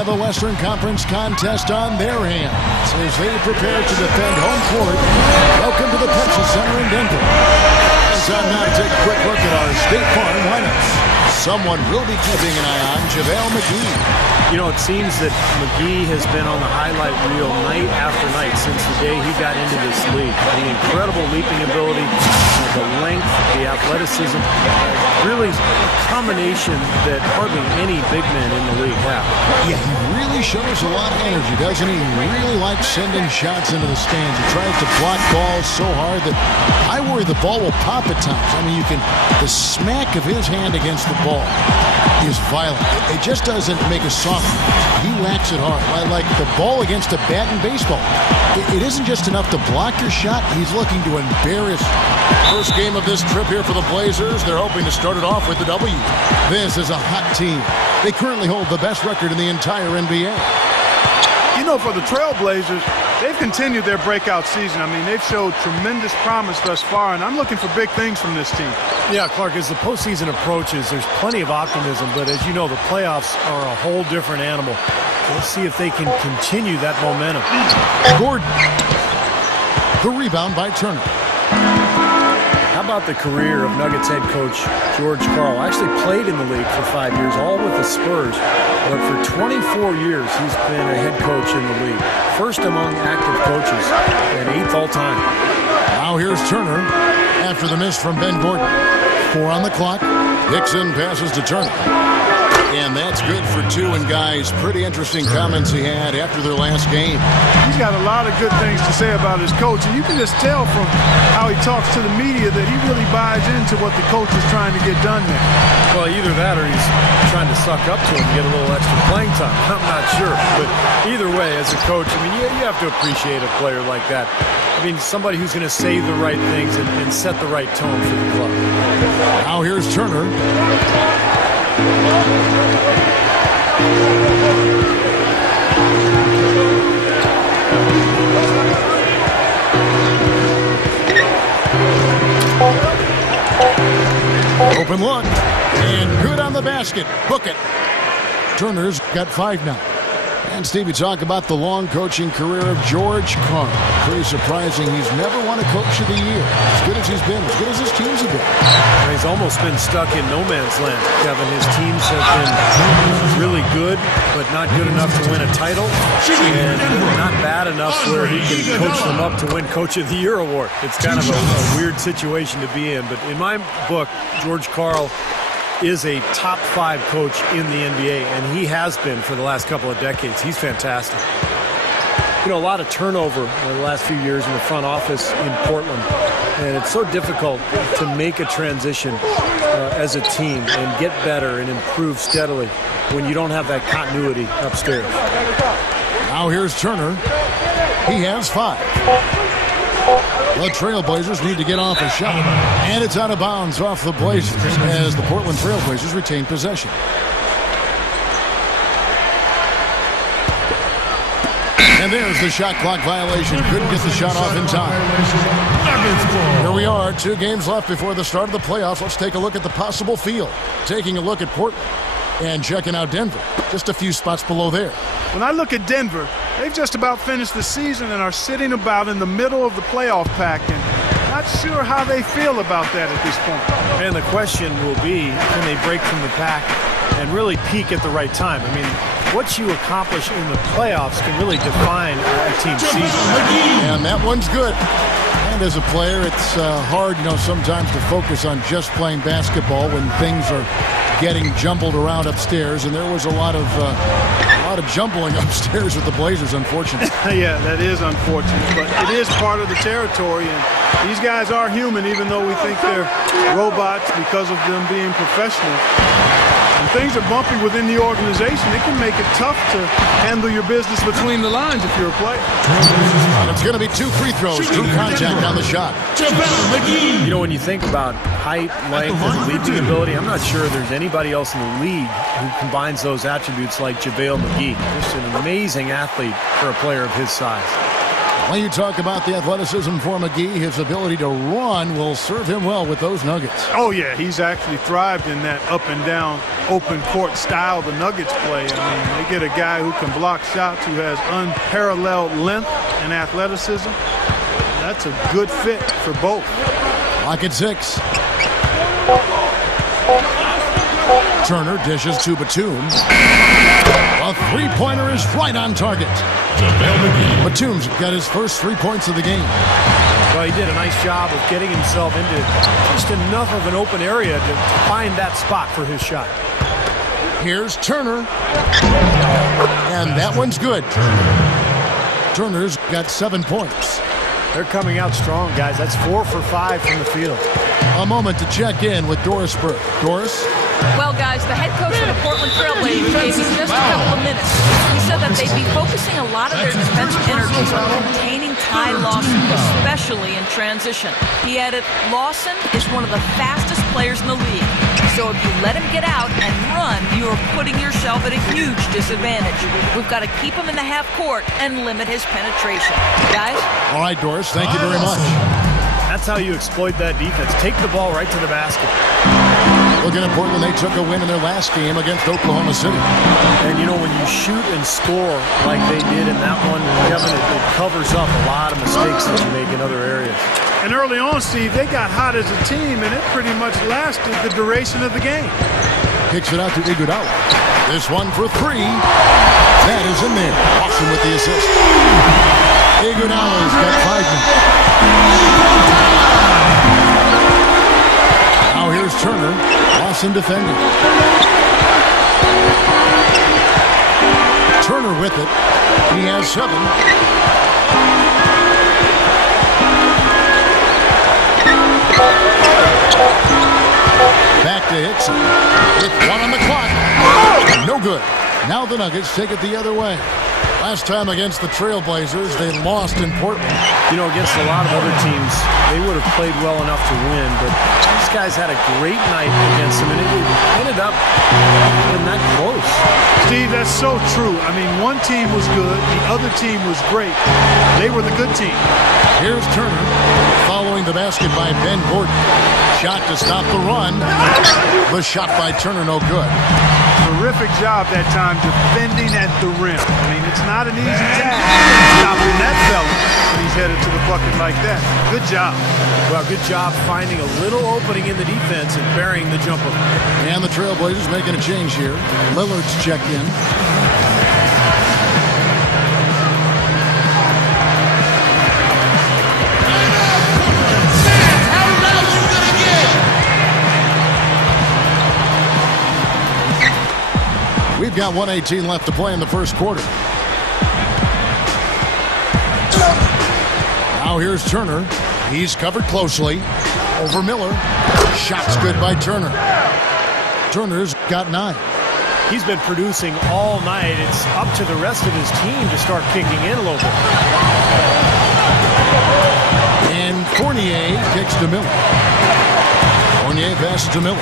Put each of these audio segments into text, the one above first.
have a Western Conference contest on their hands as they prepare to defend home court. Welcome to the Pepsi Center in Denver. It's time now to take a quick look at our State Farm lineups. Someone will be keeping an eye on JaVale McGee. You know, it seems that McGee has been on the highlight reel night after night since the day he got into this league. The incredible leaping ability, the length, the athleticism, really a combination that hardly any big men in the league have. Yeah, he really shows a lot of energy, doesn't he? He really likes sending shots into the stands. He tries to block balls so hard that I worry the ball will pop at times. I mean, the smack of his hand against the ball is violent. It just doesn't make a soft. He whacks it hard, like the ball against a bat in baseball. It isn't just enough to block your shot. He's looking to embarrass. First game of this trip here for the Blazers. They're hoping to start it off with the W. This is a hot team. They currently hold the best record in the entire NBA. You know, for the Trailblazers, they've continued their breakout season. I mean, they've showed tremendous promise thus far, and I'm looking for big things from this team. Yeah, Clark, as the postseason approaches, there's plenty of optimism, but as you know, the playoffs are a whole different animal. Let's see if they can continue that momentum. Gordon. The rebound by Turner. How about the career of Nuggets head coach George Karl? Actually played in the league for 5 years, all with the Spurs. But for 24 years, he's been a head coach in the league. First among active coaches and 8th all-time. Now here's Turner after the miss from Ben Gordon. 4 on the clock. Dixon passes to Turner. And that's good for 2. And guys, pretty interesting comments he had after their last game. He's got a lot of good things to say about his coach, and you can just tell from how he talks to the media that he really buys into what the coach is trying to get done there. Well, either that or he's trying to suck up to him and get a little extra playing time. I'm not sure. But either way, as a coach, I mean, you have to appreciate a player like that. I mean, somebody who's going to say the right things and set the right tone for the club. Now here's Turner. Open look. And good on the basket. Book it. Turner's got 5 now. And Stevie, talk about the long coaching career of George Karl. Pretty surprising. He's never won a Coach of the Year. As good as he's been, as good as his teams have been. And he's almost been stuck in no man's land, Kevin. His teams have been really good, but not good enough to win a title, and not bad enough where he can coach them up to win Coach of the Year award. It's kind of a weird situation to be in. But in my book, George Karl is a top 5 coach in the NBA, and he has been for the last couple of decades. He's fantastic. You know, a lot of turnover in the last few years in the front office in Portland, and it's so difficult to make a transition as a team and get better and improve steadily when you don't have that continuity upstairs. Now here's Turner. He has 5. The Trailblazers need to get off a shot. And it's out of bounds off the Blazers as the Portland Trailblazers retain possession. And there's the shot clock violation. Couldn't get the shot off in time. Here we are, 2 games left before the start of the playoffs. Let's take a look at the possible field. Taking a look at Portland and checking out Denver. Just a few spots below there. When I look at Denver, they've just about finished the season and are sitting about in the middle of the playoff pack, and not sure how they feel about that at this point. And the question will be, can they break from the pack and really peak at the right time? I mean, what you accomplish in the playoffs can really define a team's season. And that one's good. And as a player, it's hard, sometimes to focus on just playing basketball when things are getting jumbled around upstairs, and there was a lot of jumbling upstairs with the Blazers, unfortunately. Yeah, that is unfortunate, but it is part of the territory, and these guys are human, even though we think they're robots because of them being professional. When things are bumpy within the organization, it can make it tough to handle your business between the lines if you're a player. And it's going to be 2 free throws, true contact on the shot. You know, when you think about height, length, and leaping ability, I'm not sure there's anybody else in the league who combines those attributes like JaVale McGee. Just an amazing athlete for a player of his size. When you talk about the athleticism for McGee, his ability to run will serve him well with those Nuggets. Oh, yeah, he's actually thrived in that up and down open court style the Nuggets play. I mean, they get a guy who can block shots, who has unparalleled length and athleticism. That's a good fit for both. Lock at 6. Turner dishes to Batum. A three-pointer is right on target. Batum's got his first 3 points of the game. Well, he did a nice job of getting himself into just enough of an open area to find that spot for his shot. Here's Turner. And that one's good. Turner's got 7 points. They're coming out strong, guys. That's 4 for 5 from the field. A moment to check in with Doris Burke. Doris? Well, guys, the head coach of the Portland Trailblazers gave me just a couple of minutes. He said that they'd be focusing a lot of their defensive energy on containing Ty Lawson, especially in transition. He added, Lawson is one of the fastest players in the league. So if you let him get out and run, you are putting yourself at a huge disadvantage. We've got to keep him in the half court and limit his penetration. Guys? All right, Doris, thank you very much. That's how you exploit that defense. Take the ball right to the basket. Looking at Portland, they took a win in their last game against Oklahoma City. And, you know, when you shoot and score like they did in that one, Kevin, it covers up a lot of mistakes that you make in other areas. And early on, Steve, they got hot as a team, and it pretty much lasted the duration of the game. Kicks it out to Iguodala. This one for 3. That is in there. Austin with the assist. Iguodala's got 5 minutes. Now here's Turner. Austin defending. Turner with it. He has 7. Back to Hickson. With 1 on the clock. No good. Now the Nuggets take it the other way. Last time against the Trailblazers, they lost in Portland. You know, against a lot of other teams, they would have played well enough to win, but these guys had a great night against them, and it ended up being that close. Steve, that's so true. I mean, one team was good, the other team was great. They were the good team. Here's Turner, following the basket by Ben Gordon. Shot to stop the run. The shot by Turner, no good. Terrific job that time defending at the rim. I mean, it's not an easy task stopping that fella when he's headed to the bucket like that. Good job. Well, good job finding a little opening in the defense and burying the jumper. And the Trailblazers making a change here. Lillard's checked in. We've got 1:18 left to play in the first quarter. Now here's Turner. He's covered closely. Over Miller. Shot's good by Turner. Turner's got 9. He's been producing all night. It's up to the rest of his team to start kicking in a little bit. And Fournier kicks to Miller. Fournier passes to Miller.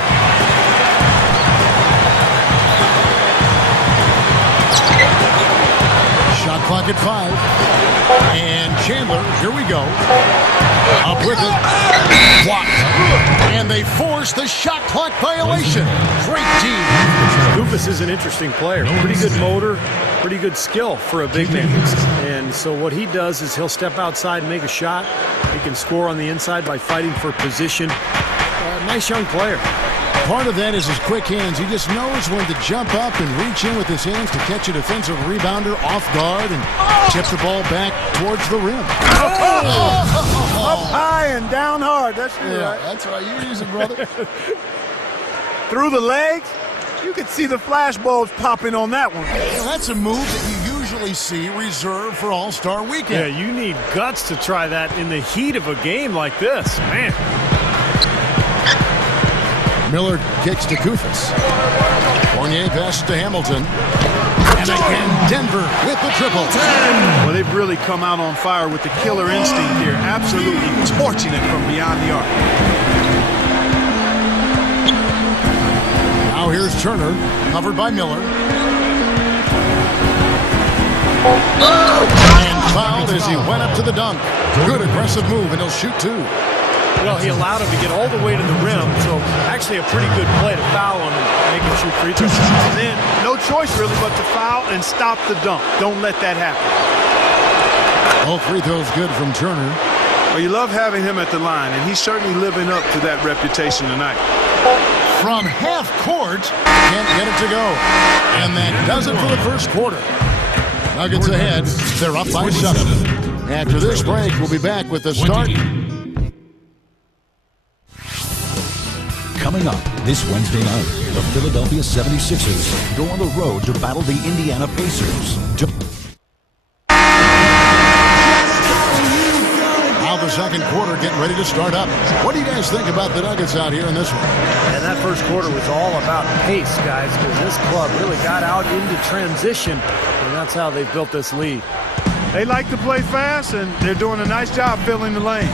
Shot clock at 5. And Chandler, here we go. Up with it. Blocked. And they force the shot clock violation. Great team. Rufus is an interesting player. Pretty good motor, pretty good skill for a big man. And so what he does is he'll step outside and make a shot. He can score on the inside by fighting for position. Nice young player. Part of that is his quick hands. He just knows when to jump up and reach in with his hands to catch a defensive rebounder off guard and tip the ball back towards the rim. Up high and down hard. That's right. That's right. You use it, brother. Through the legs. You could see the flashbulbs popping on that one. Well, that's a move that you usually see reserved for All-Star Weekend. Yeah, you need guts to try that in the heat of a game like this. Man. Miller kicks to Kufis. Fournier passes to Hamilton. And again, Denver with the triple. Well, they've really come out on fire with the killer instinct here. Absolutely torching it from beyond the arc. Now here's Turner, covered by Miller. And fouled as he went up to the dunk. Good aggressive move, and he'll shoot two. Well, he allowed him to get all the way to the rim, so actually a pretty good play to foul him and make him shoot free throws. And then no choice really but to foul and stop the dunk. Don't let that happen. All free throws good from Turner. Well, you love having him at the line, and he's certainly living up to that reputation tonight. From half court, can't get it to go. And that does it for the first quarter. Nuggets ahead. They're up by 7. After this break, we'll be back with the start. Coming up this Wednesday night, the Philadelphia 76ers go on the road to battle the Indiana Pacers. Now the second quarter getting ready to start up. What do you guys think about the Nuggets out here in this one? And that first quarter was all about pace, guys, because this club really got out into transition, and that's how they built this lead. They like to play fast, and they're doing a nice job filling the lane.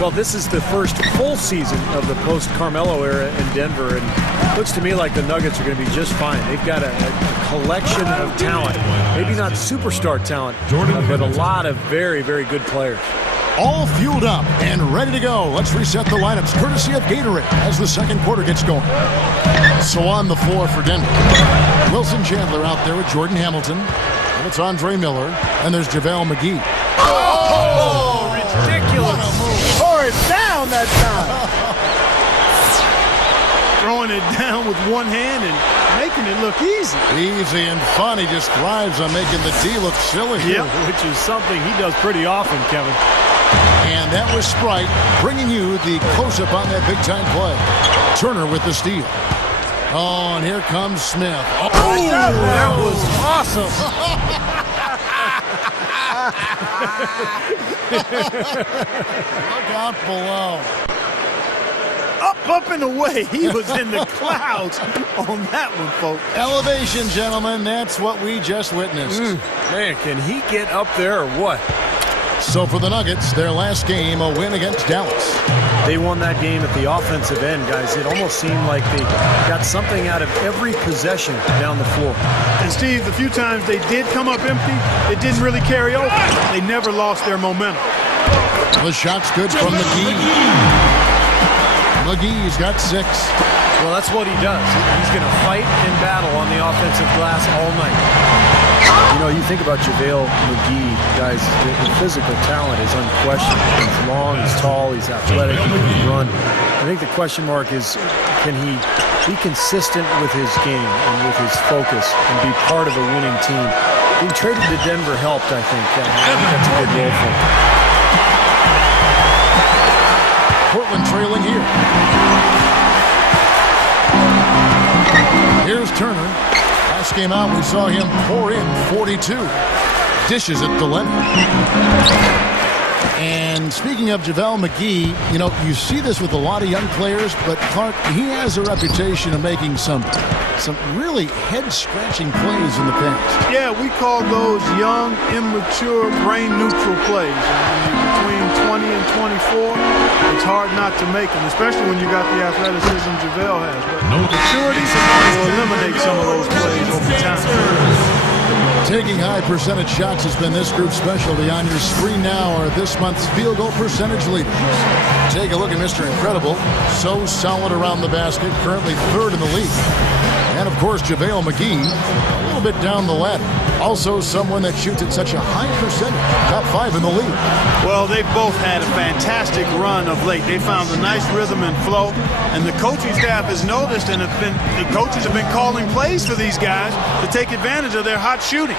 Well, this is the first full season of the post-Carmelo era in Denver, and it looks to me like the Nuggets are going to be just fine. They've got a collection of talent, maybe not superstar talent, but a lot of very, very good players. All fueled up and ready to go. Let's reset the lineups, courtesy of Gatorade, as the second quarter gets going. So on the floor for Denver, Wilson Chandler out there with Jordan Hamilton, and it's Andre Miller, and there's JaVale McGee. Oh, ridiculous. Tore it down that time. Throwing it down with one hand and making it look easy. Easy and fun. He just thrives on making the D look silly. Yep, which is something he does pretty often, Kevin. And that was Sprite bringing you the close-up on that big-time play. Turner with the steal. Oh, and here comes Smith. Oh, that was awesome. Look out below. Up and away. He was in the clouds on that one, folks. Elevation, gentlemen. That's what we just witnessed. Man, can he get up there or what? So for the Nuggets, their last game, a win against Dallas. They won that game at the offensive end, guys. It almost seemed like they got something out of every possession down the floor. And Steve, the few times they did come up empty, it didn't really carry over. They never lost their momentum. The shot's good from McGee. McGee's got 6. Well, that's what he does. He's going to fight and battle on the offensive glass all night. You know, you think about JaVale McGee, guys, the physical talent is unquestioned. He's long, he's tall, he's athletic, he can run. I think the question mark is, can he be consistent with his game and with his focus and be part of a winning team? Being traded to Denver helped, I think. I think that's a good role for him. Portland trailing here. Here's Turner. Last game out, we saw him pour in 42. Dishes it to Leonard. And speaking of JaVale McGee, you know, you see this with a lot of young players, but Clark, he has a reputation of making some really head-scratching plays in the past. Yeah, we call those young, immature, brain-neutral plays. And between 20 and 24, it's hard not to make them, especially when you got the athleticism JaVale has. But maturity will eliminate some of those plays over time. Taking high percentage shots has been this group's specialty. On your screen now are this month's field goal percentage leaders. Take a look at Mr. Incredible. So solid around the basket, currently 3rd in the league. And of course, JaVale McGee, a little bit down the ladder. Also someone that shoots at such a high percentage, top 5 in the league. Well, they've both had a fantastic run of late. They found a nice rhythm and flow, and the coaching staff has noticed, and the coaches have been calling plays for these guys to take advantage of their hot shooting.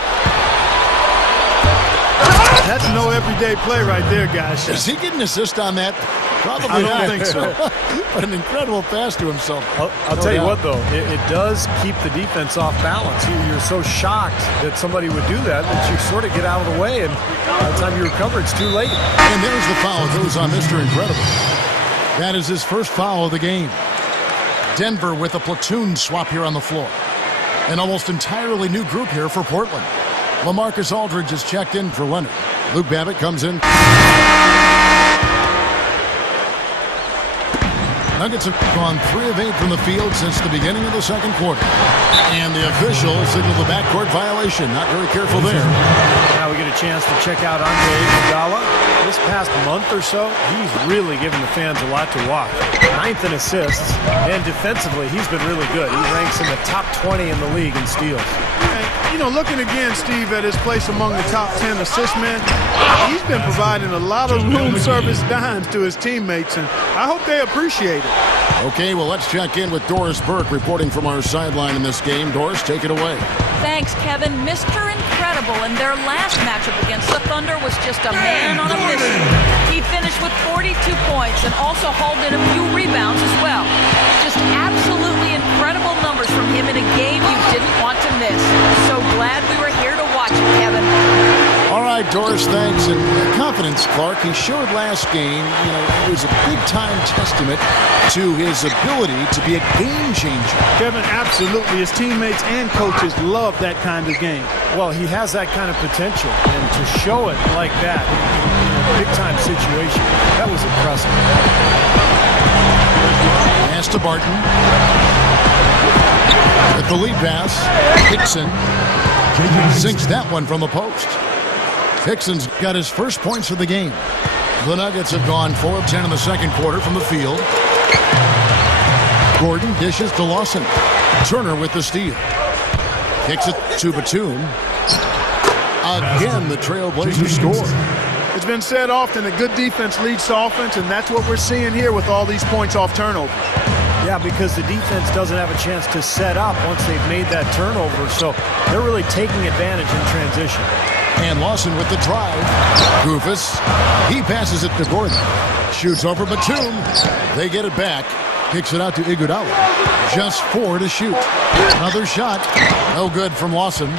That's no everyday play right there, guys. Is he getting an assist on that? Probably I don't not. think so. But an incredible pass to himself. I'll tell you what, though. It does keep the defense off balance. You're so shocked that somebody would do that you sort of get out of the way, and by the time you recover, it's too late. And there's the foul. It goes on Mr. Incredible. That is his first foul of the game. Denver with a platoon swap here on the floor. An almost entirely new group here for Portland. LaMarcus Aldridge is checked in for Leonard. Luke Babbitt comes in. Nuggets have gone 3 of 8 from the field since the beginning of the second quarter. And the official signaled the backcourt violation. Not very careful there. Now we get a chance to check out Andre Iguodala. This past month or so, he's really given the fans a lot to watch. 9th in assists, and defensively, he's been really good. He ranks in the top 20 in the league in steals. And, you know, looking again, Steve, at his place among the top 10 assist men, he's been providing a lot of room service dimes to his teammates, and I hope they appreciate it. Okay, well, let's check in with Doris Burke reporting from our sideline in this game. Doris, take it away. Thanks, Kevin. Mr. Incredible in their last matchup against the Thunder was just a man on a mission. He finished with 42 points and also hauled in a few rebounds as well. Just absolutely incredible numbers from him in a game you didn't want to miss. So glad we were here to watch it, Kevin. All right, Doris, thanks. And confidence, Clark, he showed last game, you know, it was a big-time testament to his ability to be a game changer. Kevin, absolutely. His teammates and coaches love that kind of game. Well, he has that kind of potential, and to show it like that in a big-time situation, that was impressive. Pass to Barton. At the lead pass, Hickson sinks that one from the post. Hickson's got his first points of the game. The Nuggets have gone 4 of 10 in the second quarter from the field. Gordon dishes to Lawson. Turner with the steal. Kicks it to Batum. Again, the Trailblazers score. It's been said often that good defense leads to offense, and that's what we're seeing here with all these points off turnover. Yeah, because the defense doesn't have a chance to set up once they've made that turnover, so they're really taking advantage in transition. And Lawson with the drive. Goofus. He passes it to Gordon. Shoots over Batum. They get it back. Kicks it out to Iguodala. Just 4 to shoot. Another shot. No good from Lawson.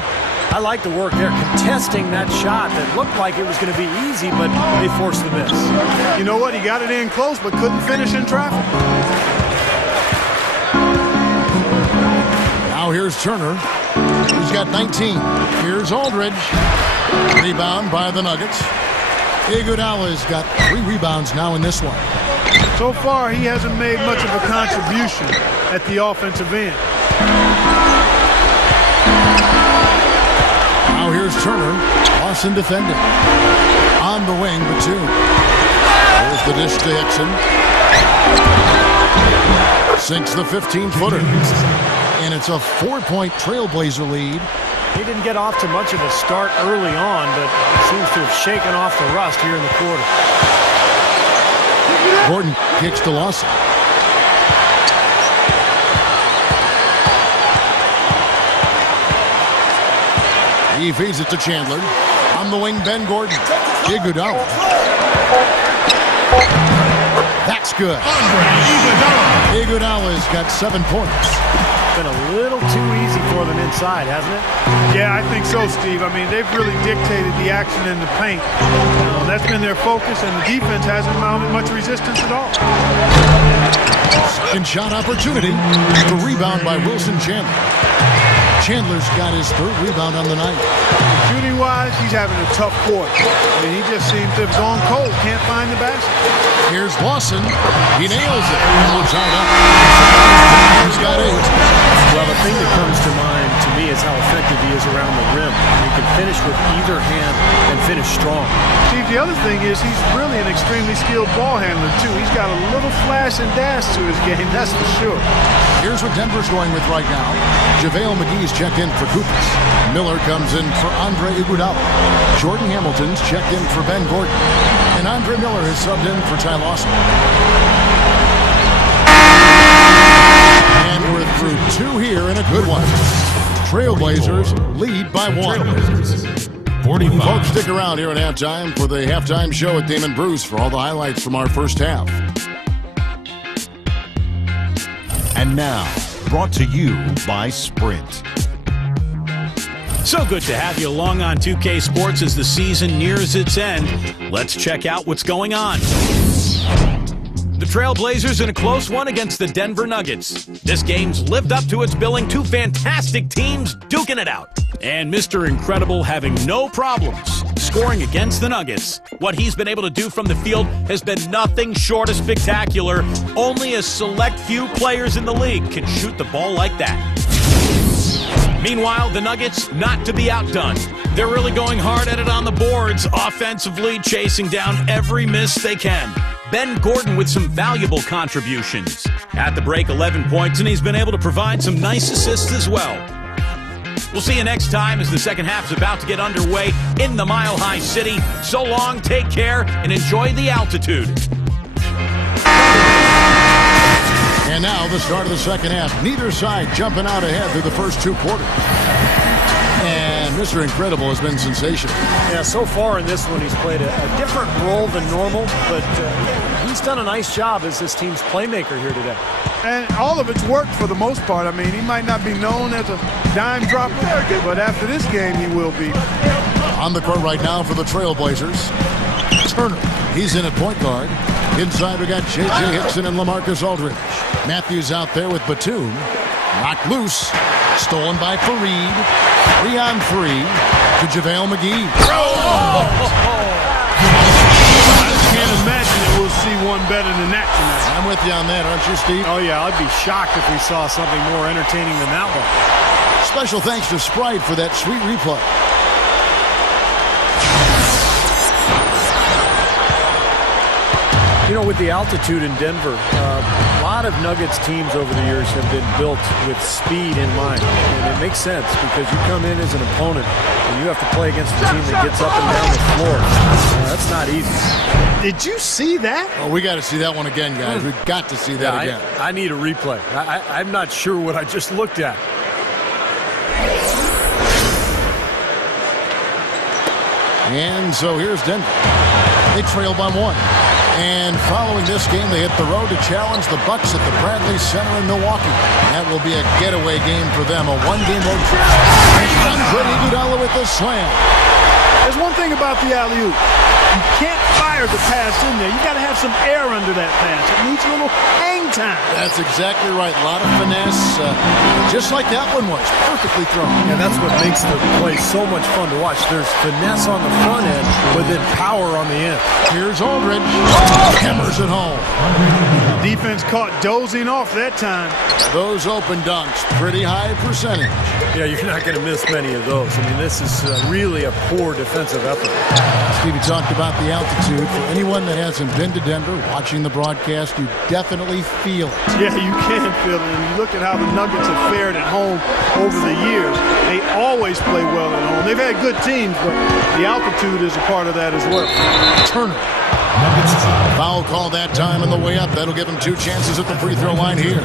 I like the work there, contesting that shot that looked like it was going to be easy, but they forced the miss. You know what? He got it in close, but couldn't finish in traffic. Now here's Turner. He's got 19. Here's Aldridge. Rebound by the Nuggets. Iguodala's got 3 rebounds now in this one. So far, he hasn't made much of a contribution at the offensive end. Now here's Turner. Lawson defending. On the wing, Batum. There's the dish to Hickson. Sinks the 15-footer. And it's a 4-point Trailblazer lead. He didn't get off to much of a start early on, but seems to have shaken off the rust here in the quarter. Gordon kicks to Lawson. He feeds it to Chandler. On the wing, Ben Gordon. Iguodala. That's good. Iguodala's got 7 points. Been a little too easy for them inside, hasn't it? Yeah, I think so, Steve. I mean, they've really dictated the action in the paint. That's been their focus, and the defense hasn't mounted much resistance at all. Second shot opportunity. The rebound by Wilson Chandler. Chandler's got his 3rd rebound on the night. Shooting-wise, he's having a tough quarter. I mean, he just seems to have gone cold. Can't find the basket. Here's Lawson. He nails it. Oh, tied up. He's got 8. Well, the thing that comes to mind to me is how effective he is around the rim. He can finish with either hand and finish strong. Steve, the other thing is he's really an extremely skilled ball handler, too. He's got a little flash and dash to his game, that's for sure. Here's what Denver's going with right now. JaVale McGee's checked in for Koopis. Miller comes in for Andre Iguodala. Jordan Hamilton's checked in for Ben Gordon. And Andre Miller has subbed in for Ty Lawson. And we're through 2 here in a good one. Trailblazers lead by 1. 45. Folks, stick around here at halftime for the halftime show at Damon Bruce for all the highlights from our first half. And now, brought to you by Sprint. So good to have you along on 2K Sports as the season nears its end. Let's check out what's going on. The Trailblazers in a close one against the Denver Nuggets. This game's lived up to its billing. 2 fantastic teams duking it out. And Mr. Incredible having no problems scoring against the Nuggets. What he's been able to do from the field has been nothing short of spectacular. Only a select few players in the league can shoot the ball like that. Meanwhile, the Nuggets not to be outdone. They're really going hard at it on the boards, offensively chasing down every miss they can. Ben Gordon with some valuable contributions. At the break, 11 points, and he's been able to provide some nice assists as well. We'll see you next time as the second half's about to get underway in the Mile High City. So long, take care, and enjoy the altitude. And now the start of the second half. Neither side jumping out ahead through the first two quarters. And Mr. Incredible has been sensational. Yeah, so far in this one he's played a different role than normal, but he's done a nice job as this team's playmaker here today. And all of it's worked for the most part. I mean, he might not be known as a dime dropper, but after this game he will be. On the court right now for the Trailblazers, Turner. He's in at point guard. Inside we got J.J. Hickson and LaMarcus Aldridge. Matthews out there with Batum. Knocked loose. Stolen by Fareed. 3-on-3 to JaVale McGee. I can't imagine that we'll see one better than that tonight. I'm with you on that, aren't you, Steve? Oh, yeah, I'd be shocked if we saw something more entertaining than that one. Special thanks to Sprite for that sweet replay. You know, with the altitude in Denver, a lot of Nuggets teams over the years have been built with speed in mind. And it makes sense because you come in as an opponent and you have to play against a team that gets up and down the floor. That's not easy. Did you see that? Oh, we got to see that one again, guys. We've got to see that again. I need a replay. I'm not sure what I just looked at. And so here's Denver. They trail by one. And following this game, they hit the road to challenge the Bucks at the Bradley Center in Milwaukee. That will be a getaway game for them, a one-game road trip. Andre Iguodala with the slam. There's one thing about the alley-oop. You can't fire the pass in there. You got to have some air under that pass. It needs a little hang time. That's exactly right. A lot of finesse, just like that one was. Perfectly thrown. And that's what makes the play so much fun to watch. There's finesse on the front end, but then power on the end. Here's Aldridge. Hammers it home. Defense caught dozing off that time. Those open dunks, pretty high percentage. Yeah, you're not going to miss many of those. I mean, this is really a poor defensive effort. Stevie talked about the altitude. For anyone that hasn't been to Denver, watching the broadcast, you definitely feel it. Yeah, you can feel it. And you look at how the Nuggets have fared at home over the years. They always play well at home. They've had good teams, but the altitude is a part of that as well. Turner. Foul call that time on the way up. That'll give him two chances at the free throw line here.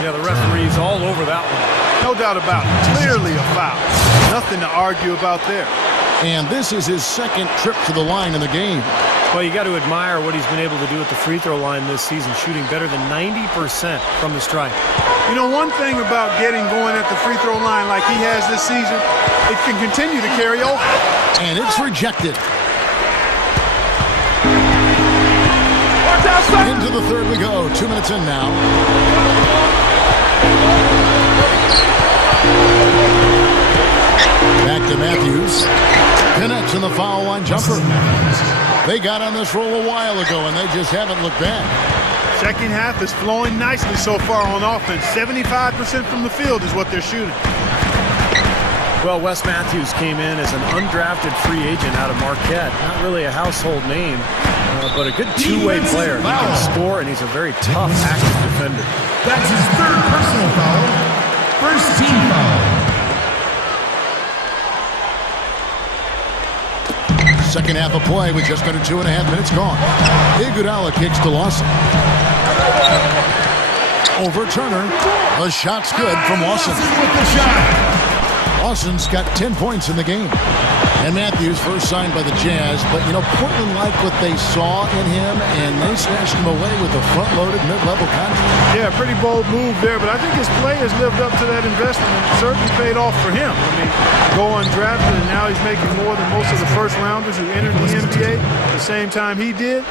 Yeah, the referee's all over that one. No doubt about it. Clearly a foul. Nothing to argue about there. And this is his second trip to the line in the game. Well, you got to admire what he's been able to do at the free throw line this season, shooting better than 90% from the stripe. You know, one thing about getting going at the free throw line like he has this season, it can continue to carry over. And it's rejected. Into the third we go. 2 minutes in now. Back to Matthews. Connects in the foul line jumper. They got on this roll a while ago, and they just haven't looked back. Second half is flowing nicely so far on offense. 75% from the field is what they're shooting. Well, Wes Matthews came in as an undrafted free agent out of Marquette. Not really a household name, but a good two-way player. He can score, and he's a very tough, active defender. That's his third personal foul. First team foul. Second half of play with just under 2.5 minutes gone. Iguodala kicks to Lawson. Over Turner. The shot's good from Lawson. Lawson's got 10 points in the game. And Matthews first signed by the Jazz, but you know, Portland liked what they saw in him, and they snatched him away with a front-loaded mid-level contract. Yeah, pretty bold move there, but I think his play has lived up to that investment and certainly paid off for him. I mean, go undrafted, and now he's making more than most of the first-rounders who entered the NBA at the same time he did.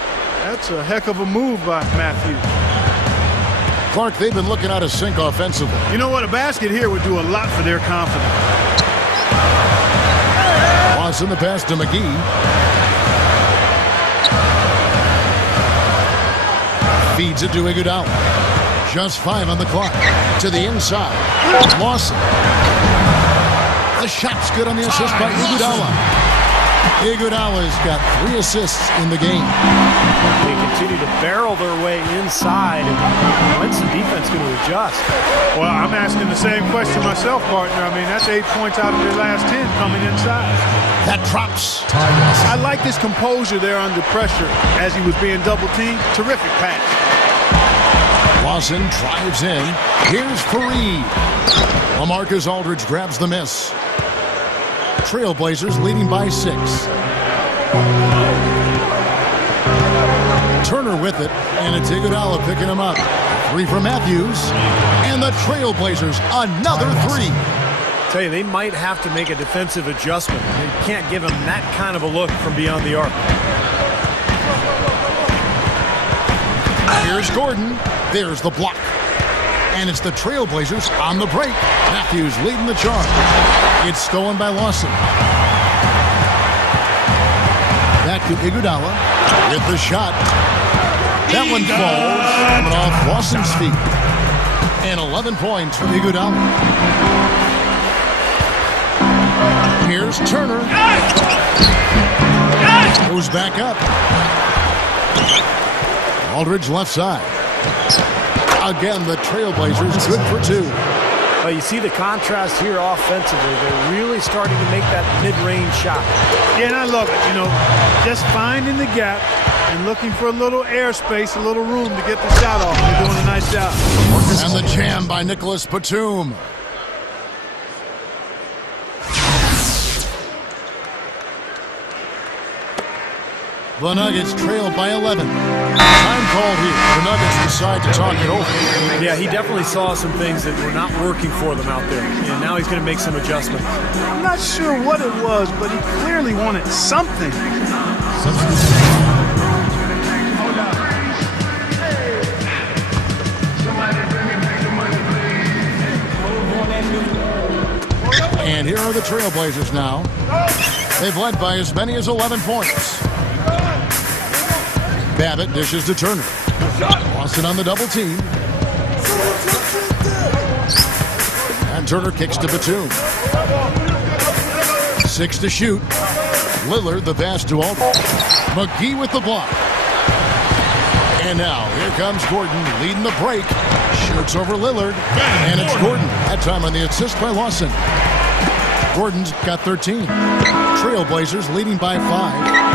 That's a heck of a move by Matthews. Clark, they've been looking out of sync offensively. You know what? A basket here would do a lot for their confidence. Lawson the pass to McGee. Feeds it to Iguodala. Just 5 on the clock. To the inside. Lawson. The shot's good on the assist by Iguodala. Iguodala's got 3 assists in the game. They continue to barrel their way inside. And when's the defense going to adjust? Well, I'm asking the same question myself, partner. I mean, that's 8 points out of their last 10 coming inside. That drops. I like his composure there under pressure as he was being double-teamed. Terrific pass. Lawson drives in. Here's Fareed. LaMarcus Aldridge grabs the miss. Trailblazers leading by 6. Turner with it, and it's Iguodala picking him up. 3 for Matthews, and the Trailblazers another 3. I tell you, they might have to make a defensive adjustment. They can't give him that kind of a look from beyond the arc. Here's Gordon. There's the block. And it's the Trailblazers on the break. Matthews leading the charge. It's stolen by Lawson. Back to Iguodala with the shot. That one falls coming off Lawson's feet. And 11 points for Iguodala. Here's Turner. Goes back up. Aldridge left side. Again, the Trailblazers good for 2. Well, you see the contrast here offensively. They're really starting to make that mid-range shot. Yeah, and I love it. You know, just finding the gap and looking for a little airspace, a little room to get the shot off. They're doing a nice job. And the jam by Nicholas Batum. The Nuggets trail by 11. Time called here. The Nuggets decide to talk it over. Yeah, he definitely saw some things that were not working for them out there. And now he's going to make some adjustments. I'm not sure what it was, but he clearly wanted something. And here are the Trailblazers now. They've led by as many as 11 points. Babbitt dishes to Turner. Lawson on the double team. And Turner kicks to Batum. 6 to shoot. Lillard the pass to Aldridge. McGee with the block. And now here comes Gordon leading the break. Shoots over Lillard. And it's Gordon. That time on the assist by Lawson. Gordon's got 13. Trailblazers leading by 5.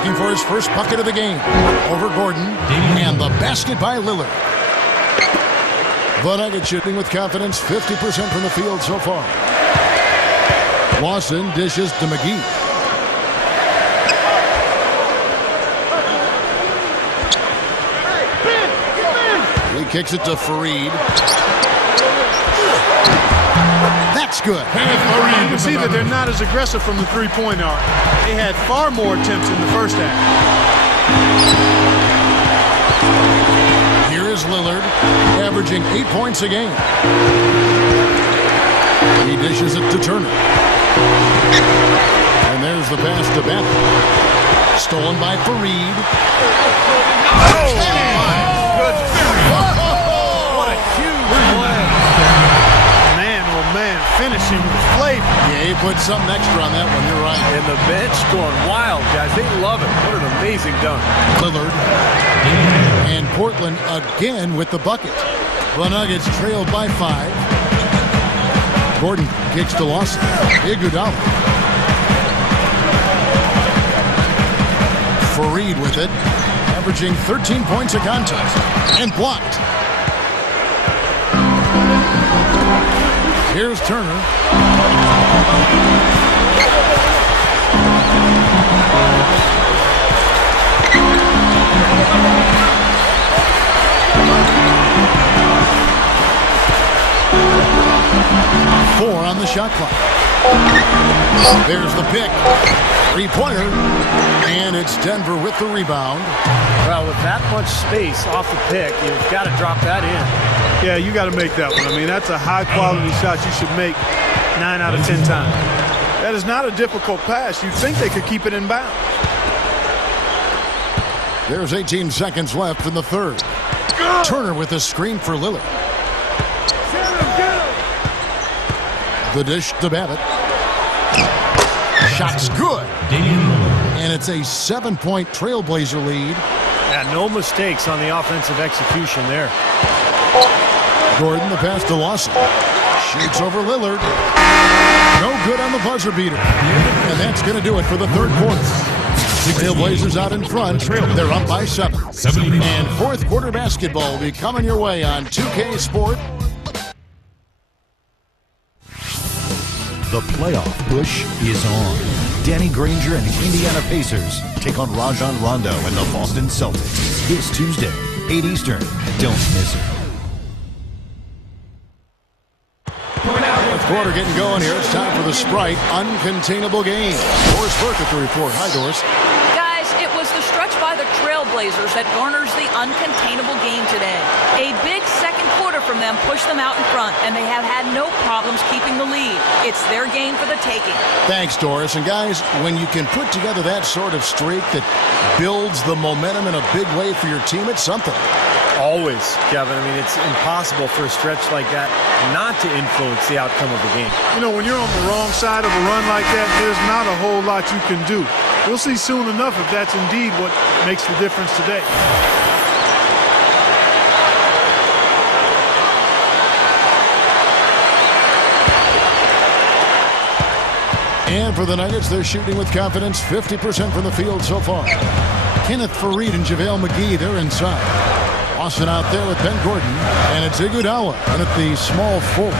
Looking for his first bucket of the game. Over Gordon. And the basket by Lillard. The Nuggets shooting with confidence. 50% from the field so far. Lawson dishes to McGee. He kicks it to Fareed. That's good. You can see that they're not as aggressive from the three-point arc. They had far more attempts in the first half. Here is Lillard, averaging 8 points a game. He dishes it to Turner. And there's the pass to Babbitt. Stolen by Fareed. Oh, my goodness. What a huge play. Man, finishing with flavor. Yeah, he put something extra on that one. You're right. And the bench going wild, guys. They love it. What an amazing dunk. Lillard. And Portland again with the bucket. The Nuggets trailed by 5. Gordon kicks to Lawson. Iguodala. Fareed with it. Averaging 13 points a contest. And blocked. Here's Turner. 4 on the shot clock. There's the pick. 3-pointer. And it's Denver with the rebound. Well, with that much space off the pick, you've got to drop that in. Yeah, you got to make that one. I mean, that's a high-quality shot you should make 9 out of 10 times. That is not a difficult pass. You'd think they could keep it in bounds. There's 18 seconds left in the third. Turner with a screen for Lillard. The dish to Babbitt. Shot's good. And it's a 7-point Trailblazer lead. Yeah, no mistakes on the offensive execution there. Gordon, the pass to Lawson. Shoots over Lillard. No good on the buzzer beater. And that's going to do it for the third quarter. Trailblazers out in front. They're up by 7. And fourth quarter basketball will be coming your way on 2K Sport. The playoff push is on. Danny Granger and the Indiana Pacers take on Rajon Rondo and the Boston Celtics this Tuesday, 8 Eastern. Don't miss it. Fourth quarter getting going here. It's time for the Sprite Uncontainable Game. Doris Burke at the report. Hi, Doris. Guys, it was the stretch by the Trailblazers that garners the uncontainable game today. A big second quarter from them pushed them out in front, and they have had no problems keeping the lead. It's their game for the taking. Thanks, Doris. And guys, when you can put together that sort of streak that builds the momentum in a big way for your team, it's something. Always, Kevin. I mean, it's impossible for a stretch like that not to influence the outcome of the game. You know, when you're on the wrong side of a run like that, there's not a whole lot you can do. We'll see soon enough if that's indeed what makes the difference today. And for the Nuggets, they're shooting with confidence, 50% from the field so far. Kenneth Faried and JaVale McGee, they're inside. Lawson out there with Ben Gordon, and it's Iguodala in at the small 4.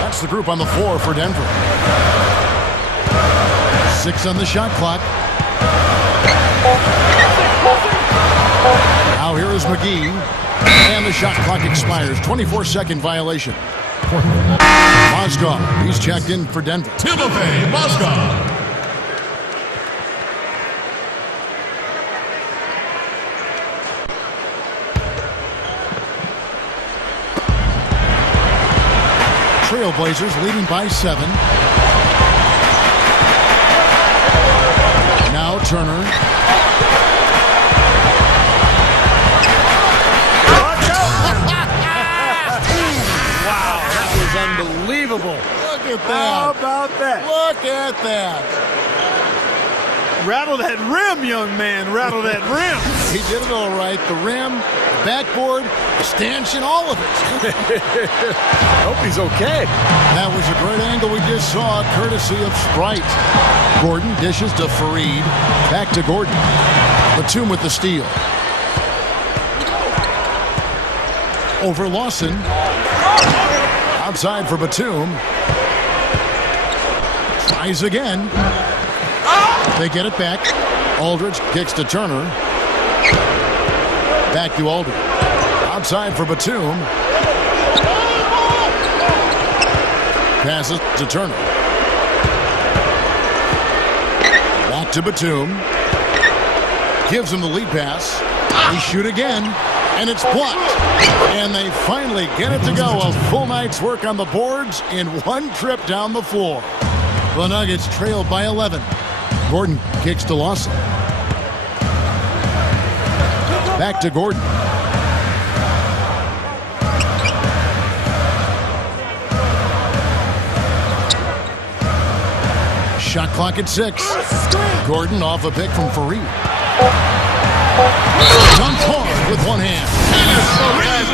That's the group on the floor for Denver. 6 on the shot clock. Now here is McGee, and the shot clock expires. 24-second violation. Mozgov, he's checked in for Denver. Timofey Mozgov. Trailblazers leading by 7. Now Turner. Wow, that was unbelievable. Look at that. How about that? Look at that. Rattle that rim, young man. Rattle that rim. He did it all right. The rim, the backboard, the stanchion, all of it. I hope he's okay. That was a great angle we just saw, courtesy of Sprite. Gordon dishes to Faried. Back to Gordon. Batum with the steal. Over Lawson. Outside for Batum. Tries again. They get it back. Aldridge kicks to Turner. Back to Aldridge. Outside for Batum. Passes to Turner. Back to Batum. Gives him the lead pass. They shoot again, and it's blocked. And they finally get it to go. A full night's work on the boards in one trip down the floor. The Nuggets trailed by 11. Gordon kicks to Lawson. Back to Gordon. Shot clock at 6. Gordon off a pick from Faried. Dunked hard with one hand.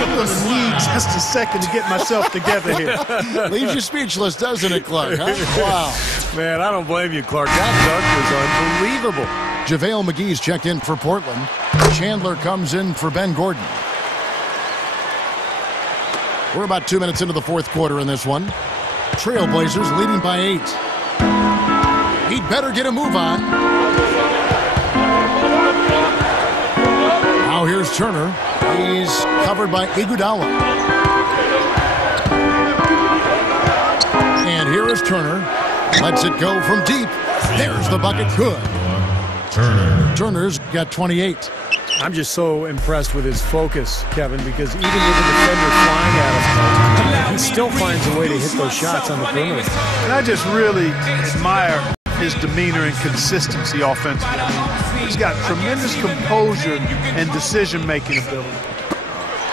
I'm going to need just a second to get myself together here. Leaves you speechless, doesn't it, Clark? Huh? Wow. Man, I don't blame you, Clark. That dunk was unbelievable. JaVale McGee's checked in for Portland. Chandler comes in for Ben Gordon. We're about 2 minutes into the fourth quarter in this one. Trailblazers leading by 8. He'd better get a move on. Now here's Turner. He's covered by Iguodala. And here is Turner. Lets it go from deep. There's the bucket. Good. Turner's got 28. I'm just so impressed with his focus, Kevin, because even with the defender flying at him, he still finds a way to hit those shots on the perimeter. And I just really admire his demeanor and consistency offensively. I mean, he's got tremendous composure and decision-making ability.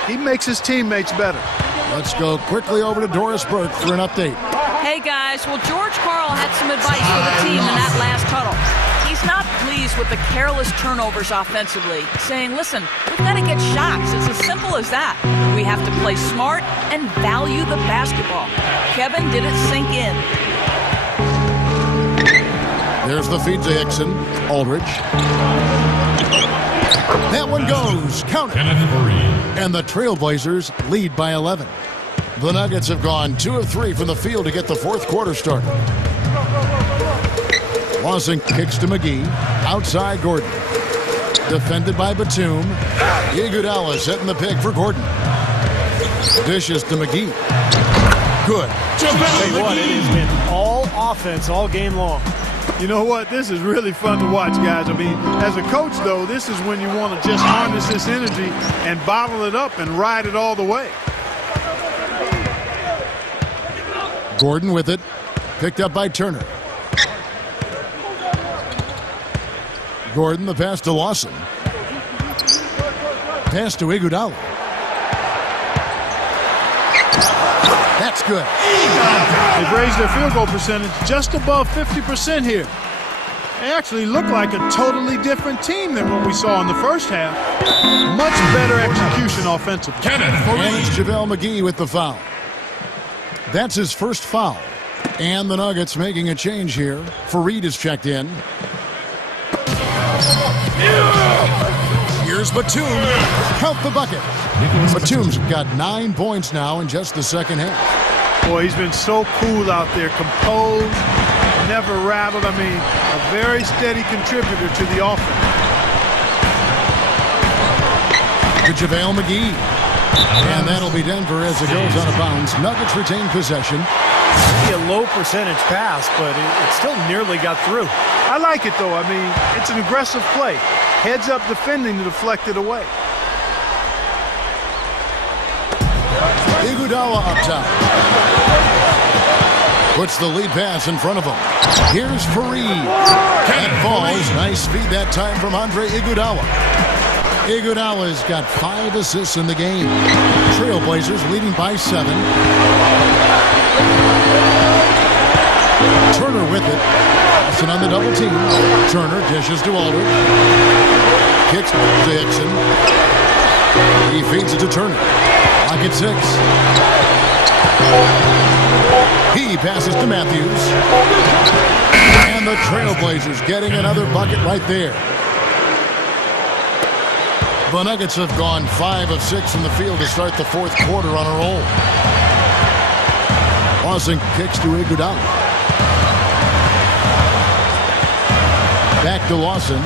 He makes his teammates better. Let's go quickly over to Doris Burke for an update. Hey, guys. Well, George Karl had some advice for the team in that last huddle. He's not pleased with the careless turnovers offensively, saying, listen, we've got to get shots. It's as simple as that. We have to play smart and value the basketball. Kevin, did it sink in? There's the feed to Hickson. Aldridge. That one goes. Count it. And the Trailblazers lead by 11. The Nuggets have gone 2 of 3 from the field to get the fourth quarter started. Lawson kicks to McGee. Outside Gordon. Defended by Batum. Iguodala setting the pick for Gordon. Dishes to McGee. Good. Tell you what, it has been all offense all game long. You know what? This is really fun to watch, guys. I mean, as a coach, though, this is when you want to just harness this energy and bottle it up and ride it all the way. Gordon with it. Picked up by Turner. Gordon, the pass to Lawson. Pass to Iguodala. That's good. They've raised their field goal percentage just above 50% here. They actually look like a totally different team than what we saw in the first half. Much better execution offensively. And it's JaVale McGee with the foul. That's his first foul. And the Nuggets making a change here. Fareed is checked in. Here's Batum. Count the bucket. Batum's got 9 points now in just the second half. Boy, he's been so cool out there, composed, never rattled. I mean, a very steady contributor to the offense. To JaVale McGee. And that'll be Denver as it goes out of bounds. Nuggets retain possession. Maybe a low percentage pass, but it still nearly got through. I like it, though. I mean, it's an aggressive play. Heads up defending to deflect it away. Iguodala up top. Puts the lead pass in front of him. Here's Fareed. That falls. Nice feed that time from Andre Iguodala. Iguodala's got 5 assists in the game. Trailblazers leading by 7. Turner with it. Lawson on the double team. Turner dishes to Aldridge. Kicks to Hickson. He feeds it to Turner. Lock at 6. He passes to Matthews. And the Trailblazers getting another bucket right there. The Nuggets have gone 5 of 6 from the field to start the fourth quarter on a roll. Lawson kicks to Iguodala. Back to Lawson.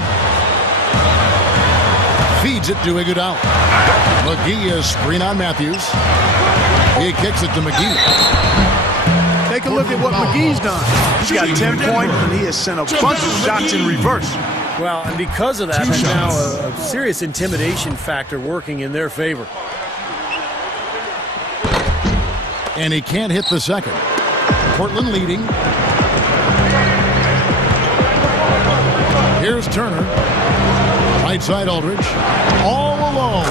Feeds it to Iguodala. McGee is screen on Matthews. He kicks it to McGee. Take a look at what McGee's done. He's got 10 points, and he has sent a bunch of shots in reverse. Well, and because of that, there's now a serious intimidation factor working in their favor. And he can't hit the second. Portland leading. Here's Turner. Right side Aldridge. All alone.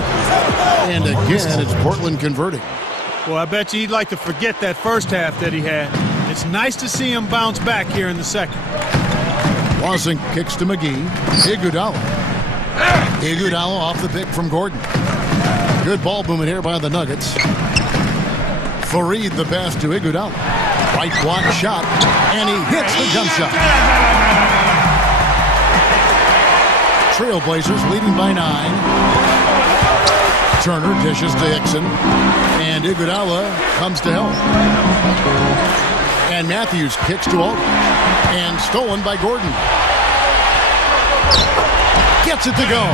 And again, it's Portland converting. Well, I bet you he'd like to forget that first half that he had. It's nice to see him bounce back here in the second. Lawson kicks to McGee. Iguodala. Iguodala off the pick from Gordon. Good ball movement here by the Nuggets. Fareed the pass to Iguodala. Right block shot. And he hits the jump shot. Trailblazers leading by 9. Turner dishes to Hickson. And Iguodala comes to help. And Matthews kicks to Aldridge. And stolen by Gordon. Gets it to go.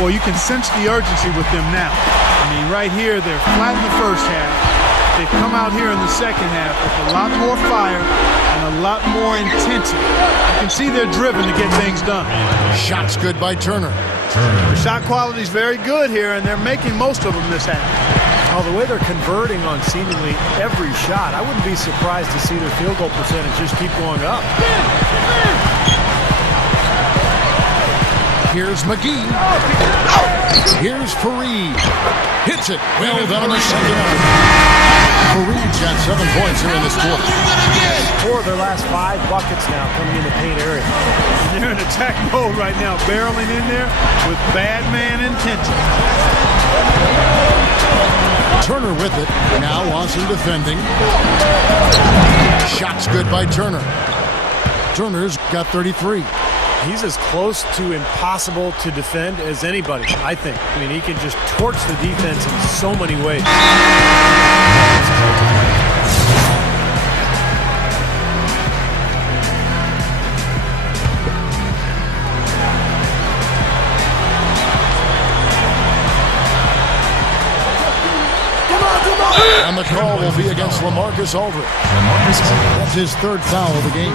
Boy, you can sense the urgency with them now. I mean, right here, they're flat in the first half. they've come out here in the second half with a lot more fire and a lot more intensity. You can see they're driven to get things done. Shots good by Turner. The shot quality is very good here, and they're making most of them this half. Well, the way they're converting on seemingly every shot, I wouldn't be surprised to see their field goal percentage just keep going up. Here's McGee. Here's Fareed. Hits it. Well done on the second effort. Fareed's got 7 points here in this quarter. 4 of their last 5 buckets now coming in the paint area. They're in attack mode right now, barreling in there with bad man intention. Turner with it. Now Lawson defending. Shots good by Turner. Turner's got 33. He's as close to impossible to defend as anybody, I think. I mean, he can just torch the defense in so many ways. And the call will be against LaMarcus Aldridge. That's his 3rd foul of the game.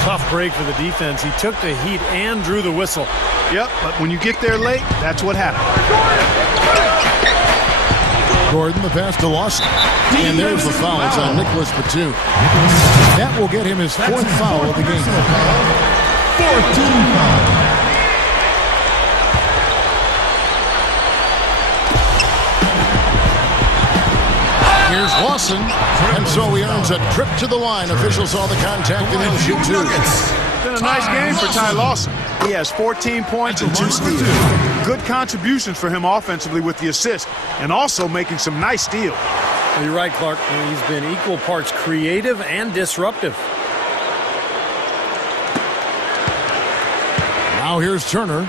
Tough break for the defense. He took the heat and drew the whistle. Yep, but when you get there late, that's what happens. Gordon, the pass to Lawson. And there's the foul. It's on Nicholas Batum. That will get him his 4th foul of the game. 14 foul. Here's Lawson, and so he earns a trip to the line. Officials saw the contact, and he'll shoot 2. It's been a nice game for Ty Lawson. He has 14 points and 2 steals. Good contributions for him offensively with the assist, and also making some nice steals. Well, you're right, Clark. He's been equal parts creative and disruptive. Now here's Turner.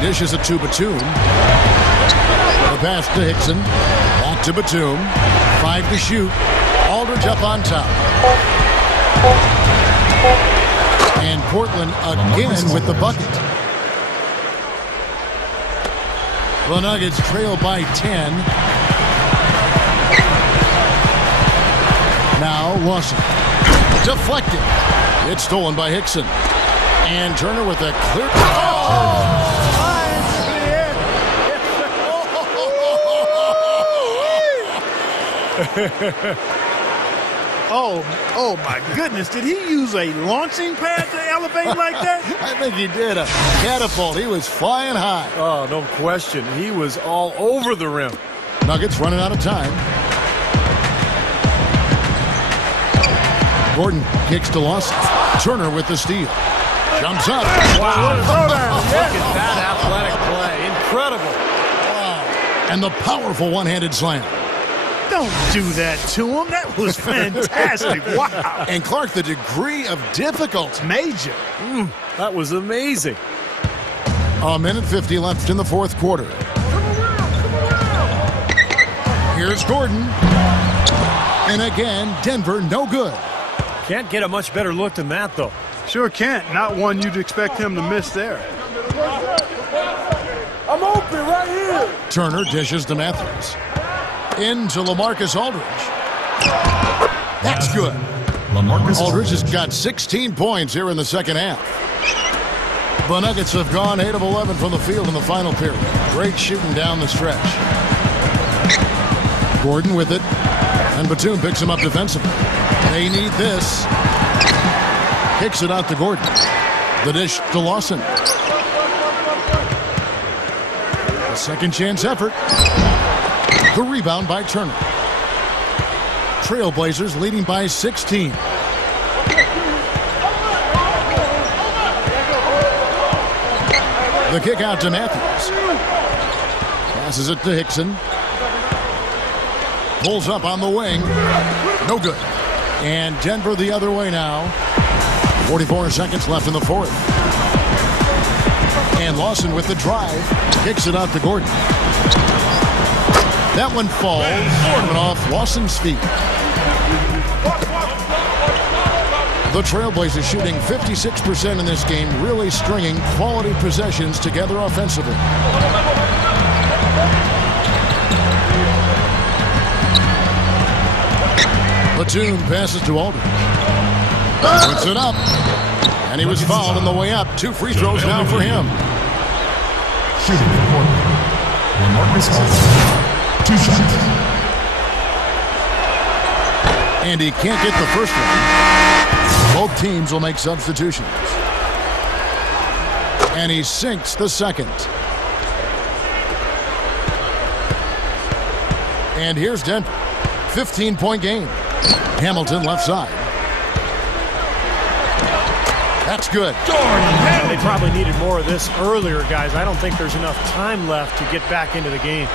Dishes it to Batum. The pass to Hickson. Back to Batum. 5 to shoot. Aldridge up on top. And Portland again with the bucket. The Nuggets trail by 10. Now Lawson. Deflected. It's stolen by Hickson. And Turner with a clear... Oh my goodness. Did he use a launching pad to elevate like that? I think he did. A catapult. He was flying high. Oh, no question. He was all over the rim. Nuggets running out of time. Gordon kicks to Lawson. Turner with the steal. Jumps up. Wow. Look at that athletic play. Incredible. Wow. And the powerful one-handed slam. Don't do that to him. That was fantastic. Wow. And Clark, the degree of difficulty. Major. That was amazing. A minute 50 left in the 4th quarter. Here's Gordon. And again, Denver no good. Can't get a much better look than that, though. Sure can't. Not one you'd expect him to miss there. I'm open right here. Turner dishes to Matthews. Into LaMarcus Aldridge. That's good. LaMarcus Aldridge has got 16 points here in the second half. The Nuggets have gone 8 of 11 from the field in the final period. Great shooting down the stretch. Gordon with it. And Batum picks him up defensively. They need this. Kicks it out to Gordon. The dish to Lawson. A second chance effort. The rebound by Turner. Trailblazers leading by 16. The kick out to Matthews. Passes it to Hickson. Pulls up on the wing. No good. And Denver the other way now. 44 seconds left in the 4th. And Lawson with the drive. Kicks it out to Gordon. That one falls. Coming off Lawson's feet. The Trailblazers shooting 56% in this game, really stringing quality possessions together offensively. Platoon passes to Aldridge. Puts it up. And he was fouled on the way up. 2 free throws now for him. Shooting for Portland. Marcus Aldridge. 2 shots. And he can't get the first one. Both teams will make substitutions. And he sinks the second. And here's Denver. 15-point game. Hamilton left side. That's good. They probably needed more of this earlier, guys. I don't think there's enough time left to get back into the game.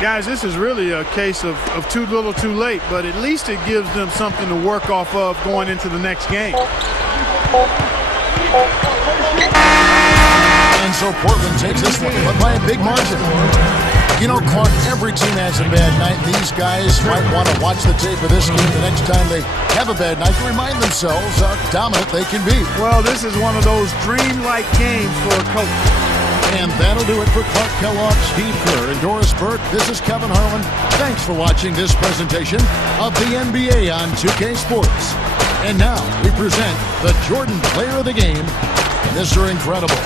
Guys, this is really a case of too little too late, but at least it gives them something to work off of going into the next game. And so Portland takes this one, but by a big margin. You know, Clark, every team has a bad night. These guys might want to watch the tape of this game the next time they have a bad night to remind themselves how dominant they can be. Well, this is one of those dream-like games for a coach. And that'll do it for Clark Kellogg, Steve Kerr, and Doris Burke. This is Kevin Harlan. Thanks for watching this presentation of the NBA on 2K Sports. And now we present the Jordan Player of the Game. This are incredible.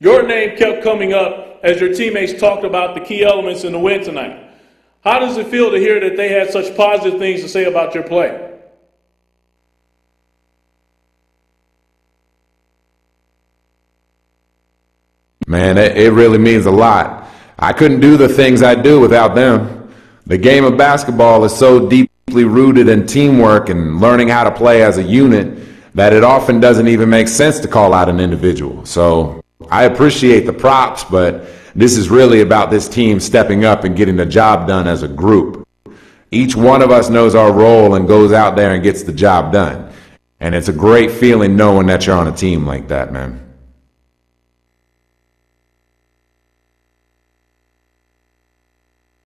Your name kept coming up as your teammates talked about the key elements in the win tonight. How does it feel to hear that they had such positive things to say about your play? Man, it really means a lot. I couldn't do the things I do without them. The game of basketball is so deeply rooted in teamwork and learning how to play as a unit that it often doesn't even make sense to call out an individual. So I appreciate the props, but this is really about this team stepping up and getting the job done as a group. Each one of us knows our role and goes out there and gets the job done. And it's a great feeling knowing that you're on a team like that, man.